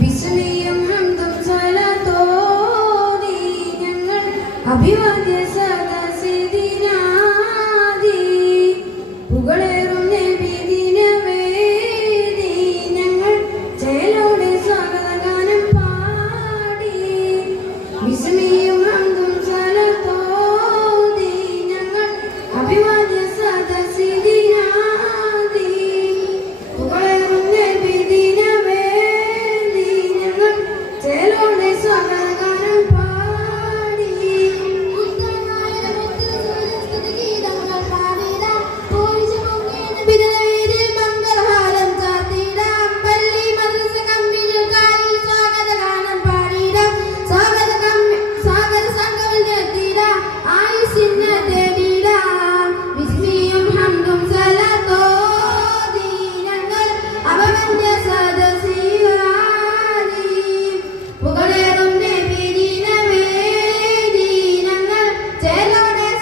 വിസ്മയം ഹംദും സ്വലാത്തോതി ഞങ്ങൾ അഭിവാദ്യ സദസ്സിനാദി പുകളേറും നബി ദിനവേദി ഞങ്ങൾ ചേലോടെ സ്വാഗതഗാനം പാടി വിസ്മയം ഹംദും സ്വലാത്തോതി ഞങ്ങൾ അഭിവാദ്യ സദസ്സിനാദി പുകളേറും നബി ദിനവേദി ഞങ്ങൾ ചേലോടെ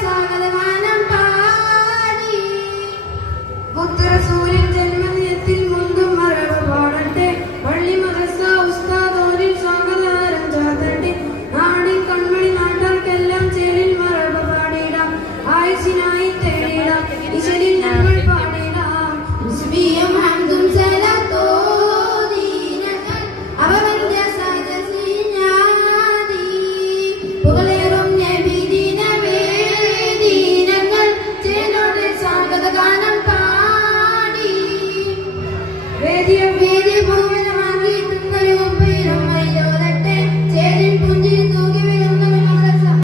സ്വാഗതഗാനം പാടി മുത്ത് റസൂലിൻ